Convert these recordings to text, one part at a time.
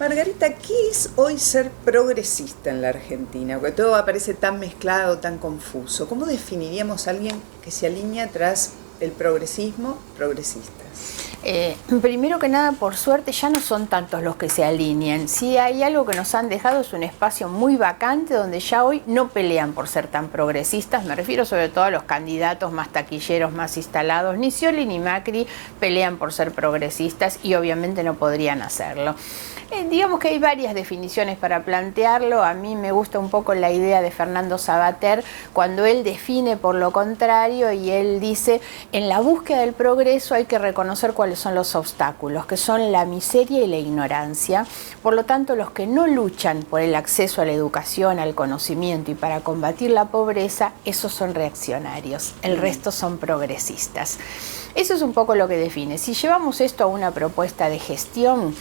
Margarita, ¿qué es hoy ser progresista en la Argentina? Porque todo aparece tan mezclado, tan confuso. ¿Cómo definiríamos a alguien que se alinea tras el progresismo, progresistas? Primero que nada, por suerte, ya no son tantos los que se alinean. Sí hay algo que nos han dejado, es un espacio muy vacante donde ya hoy no pelean por ser tan progresistas. Me refiero sobre todo a los candidatos más taquilleros, más instalados. Ni Scioli ni Macri pelean por ser progresistas y obviamente no podrían hacerlo. Digamos que hay varias definiciones para plantearlo. A mí me gusta un poco la idea de Fernando Savater cuando él define por lo contrario y él dice, en la búsqueda del progreso hay que reconocer cuáles son los obstáculos, que son la miseria y la ignorancia. Por lo tanto, los que no luchan por el acceso a la educación, al conocimiento y para combatir la pobreza, esos son reaccionarios, el resto son progresistas. Eso es un poco lo que define. Si llevamos esto a una propuesta de gestión,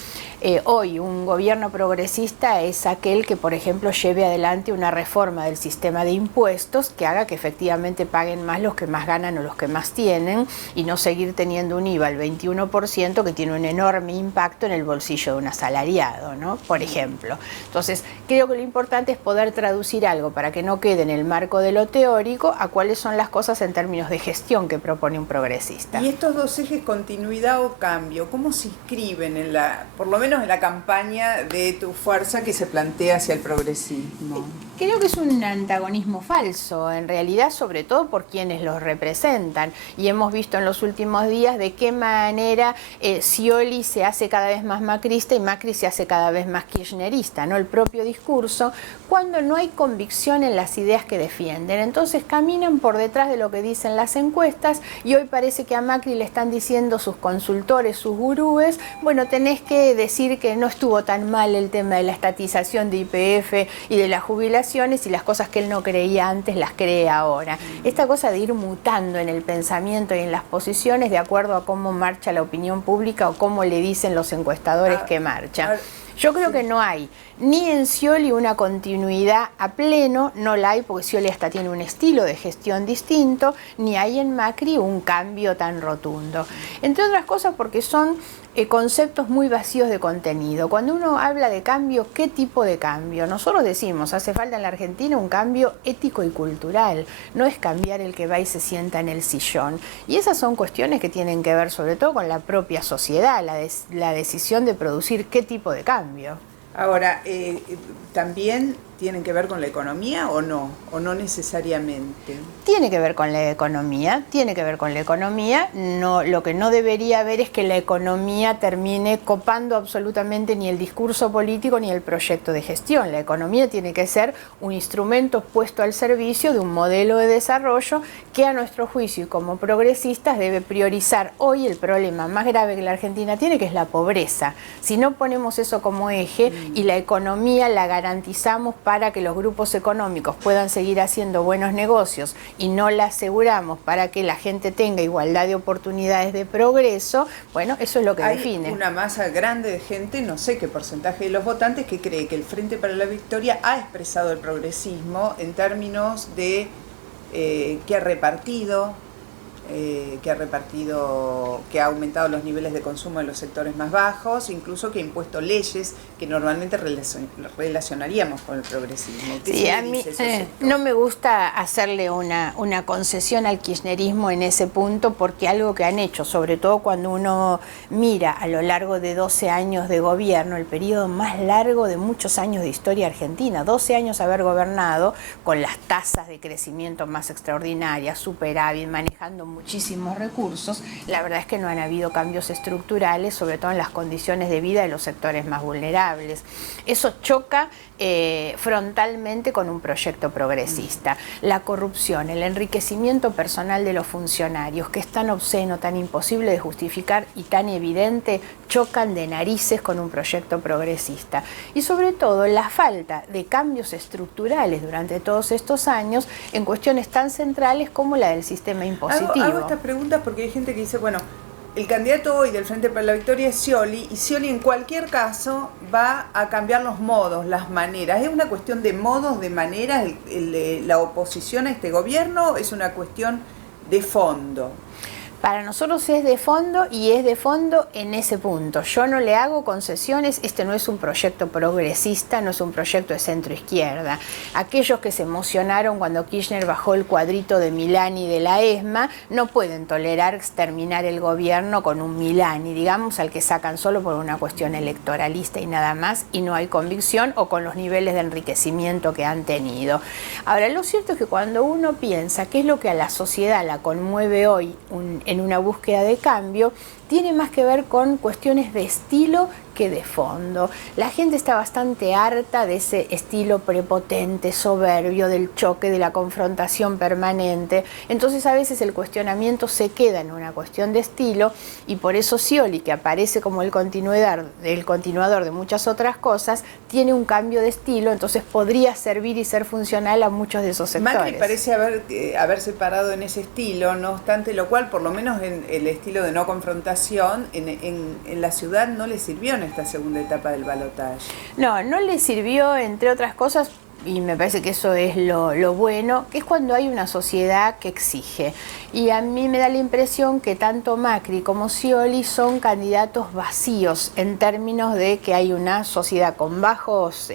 hoy un gobierno progresista es aquel que, por ejemplo, lleve adelante una reforma del sistema de impuestos que haga que efectivamente paguen más los que más ganan o los que más tienen y no seguir teniendo un IVA al 21% que tiene un enorme impacto en el bolsillo de un asalariado, ¿no? Por ejemplo. Entonces, creo que lo importante es poder traducir algo para que no quede en el marco de lo teórico a cuáles son las cosas en términos de gestión que propone un progresista. Y estos dos ejes, continuidad o cambio, ¿cómo se inscriben en por lo menos en la campaña de tu fuerza que se plantea hacia el progresismo? Creo que es un antagonismo falso, en realidad, sobre todo por quienes los representan. Y hemos visto en los últimos días de qué manera Scioli se hace cada vez más macrista y Macri se hace cada vez más kirchnerista, ¿no? El propio discurso, cuando no hay convicción en las ideas que defienden. Entonces caminan por detrás de lo que dicen las encuestas y hoy parece que a Macri le están diciendo sus consultores, sus gurúes, bueno, tenés que decir que no estuvo tan mal el tema de la estatización de YPF y de la jubilación y las cosas que él no creía antes las cree ahora. Esta cosa de ir mutando en el pensamiento y en las posiciones de acuerdo a cómo marcha la opinión pública o cómo le dicen los encuestadores que marcha. Yo creo que no hay ni en Scioli una continuidad a pleno, no la hay porque Scioli hasta tiene un estilo de gestión distinto, ni hay en Macri un cambio tan rotundo. Entre otras cosas porque son conceptos muy vacíos de contenido. Cuando uno habla de cambio, ¿qué tipo de cambio? Nosotros decimos, hace falta en la Argentina un cambio ético y cultural, no es cambiar el que va y se sienta en el sillón. Y esas son cuestiones que tienen que ver sobre todo con la propia sociedad, la decisión de producir qué tipo de cambio. Ahora, ¿también tienen que ver con la economía o no necesariamente? Tiene que ver con la economía, tiene que ver con la economía. No, lo que no debería haber es que la economía termine copando absolutamente ni el discurso político ni el proyecto de gestión. La economía tiene que ser un instrumento puesto al servicio de un modelo de desarrollo que a nuestro juicio y como progresistas debe priorizar hoy el problema más grave que la Argentina tiene, que es la pobreza. Si no ponemos eso como eje y la economía la garantizamos para que los grupos económicos puedan seguir haciendo buenos negocios y no la aseguramos para que la gente tenga igualdad de oportunidades de progreso, bueno, eso es lo que define. Hay una masa grande de gente, no sé qué porcentaje de los votantes, que cree que el Frente para la Victoria ha expresado el progresismo en términos de que ha repartido, que ha aumentado los niveles de consumo en los sectores más bajos, incluso que ha impuesto leyes que normalmente relacionaríamos con el progresismo. Sí, a mí no me gusta hacerle una concesión al kirchnerismo en ese punto, porque algo que han hecho, sobre todo cuando uno mira a lo largo de 12 años de gobierno, el periodo más largo de muchos años de historia argentina, 12 años haber gobernado con las tasas de crecimiento más extraordinarias, superávit, manejando muchísimos recursos, la verdad es que no han habido cambios estructurales, sobre todo en las condiciones de vida de los sectores más vulnerables. Eso choca frontalmente con un proyecto progresista. La corrupción, el enriquecimiento personal de los funcionarios, que es tan obsceno, tan imposible de justificar y tan evidente, chocan de narices con un proyecto progresista. Y sobre todo la falta de cambios estructurales durante todos estos años en cuestiones tan centrales como la del sistema impositivo. Hago estas preguntas porque hay gente que dice, bueno, el candidato hoy del Frente para la Victoria es Scioli, y Scioli en cualquier caso va a cambiar los modos, las maneras. ¿Es una cuestión de modos, de maneras, la oposición a este gobierno? ¿Es una cuestión de fondo? Para nosotros es de fondo y es de fondo en ese punto. Yo no le hago concesiones, este no es un proyecto progresista, no es un proyecto de centro-izquierda. Aquellos que se emocionaron cuando Kirchner bajó el cuadrito de Milei de la ESMA no pueden tolerar terminar el gobierno con un Milei, digamos, al que sacan solo por una cuestión electoralista y nada más, y no hay convicción o con los niveles de enriquecimiento que han tenido. Ahora, lo cierto es que cuando uno piensa qué es lo que a la sociedad la conmueve hoy en una búsqueda de cambio, tiene más que ver con cuestiones de estilo que de fondo. La gente está bastante harta de ese estilo prepotente, soberbio, del choque, de la confrontación permanente. Entonces a veces el cuestionamiento se queda en una cuestión de estilo y por eso Scioli, que aparece como el continuador de muchas otras cosas, tiene un cambio de estilo, entonces podría servir y ser funcional a muchos de esos sectores. Macri parece haberse parado en ese estilo, no obstante lo cual, por lo menos en el estilo de no confrontación, en la ciudad no le sirvió en esta segunda etapa del balotaje. No le sirvió, entre otras cosas, y me parece que eso es lo bueno, que es cuando hay una sociedad que exige. Y a mí me da la impresión que tanto Macri como Scioli son candidatos vacíos en términos de que hay una sociedad con bajos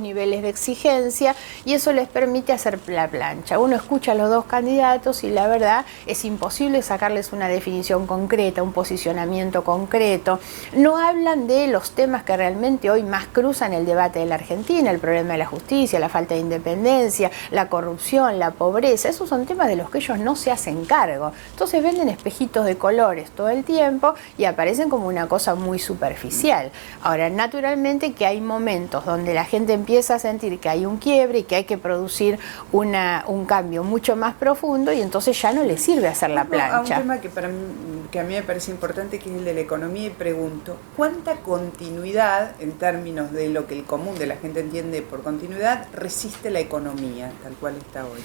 niveles de exigencia y eso les permite hacer la plancha. Uno escucha a los dos candidatos y la verdad es imposible sacarles una definición concreta, un posicionamiento concreto. No hablan de los temas que realmente hoy más cruzan el debate de la Argentina, el problema de la justicia, la falta de independencia, la corrupción, la pobreza. Esos son temas de los que ellos no se hacen cargo. Entonces venden espejitos de colores todo el tiempo y aparecen como una cosa muy superficial. Ahora, naturalmente que hay momentos donde la gente empieza a sentir que hay un quiebre y que hay que producir un cambio mucho más profundo y entonces ya no les sirve hacer la plancha. A un tema que a mí me parece importante, que es el de la economía, y pregunto, ¿cuánta continuidad, en términos de lo que el común de la gente entiende por continuidad, resiste la economía tal cual está hoy?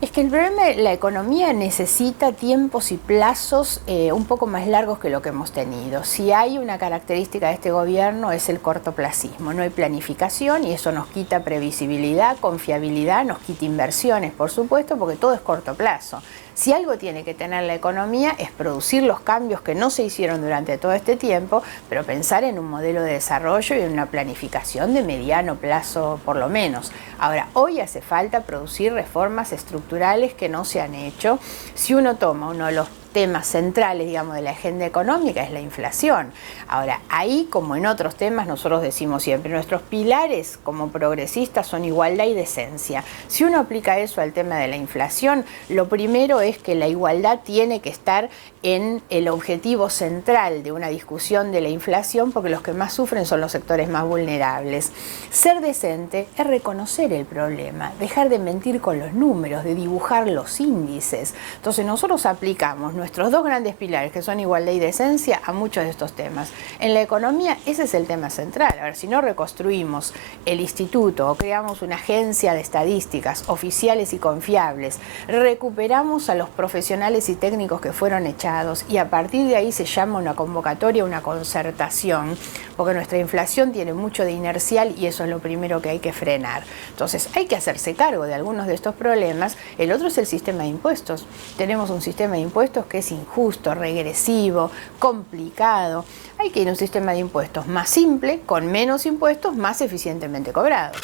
Es que el problema de la economía necesita tiempos y plazos un poco más largos que lo que hemos tenido. Si hay una característica de este gobierno es el cortoplacismo. No hay planificación y eso nos quita previsibilidad, confiabilidad, nos quita inversiones, por supuesto, porque todo es corto plazo. Si algo tiene que tener la economía es producir los cambios que no se hicieron durante todo este tiempo, pero pensar en un modelo de desarrollo y en una planificación de mediano plazo por lo menos. Ahora, hoy hace falta producir reformas estructurales que no se han hecho. Si uno toma uno de los temas centrales, digamos, de la agenda económica es la inflación. Ahora, ahí, como en otros temas, nosotros decimos siempre, nuestros pilares como progresistas son igualdad y decencia. Si uno aplica eso al tema de la inflación, lo primero es que la igualdad tiene que estar en el objetivo central de una discusión de la inflación, porque los que más sufren son los sectores más vulnerables. Ser decente es reconocer el problema, dejar de mentir con los números, de dibujar los índices. Entonces, nosotros aplicamos nuestros dos grandes pilares, que son igualdad y decencia, a muchos de estos temas. En la economía, ese es el tema central. A ver, si no reconstruimos el instituto o creamos una agencia de estadísticas oficiales y confiables, recuperamos a los profesionales y técnicos que fueron echados y a partir de ahí se llama una convocatoria, una concertación, porque nuestra inflación tiene mucho de inercial y eso es lo primero que hay que frenar. Entonces, hay que hacerse cargo de algunos de estos problemas. El otro es el sistema de impuestos. Tenemos un sistema de impuestos que es injusto, regresivo, complicado. Hay que ir a un sistema de impuestos más simple, con menos impuestos, más eficientemente cobrados.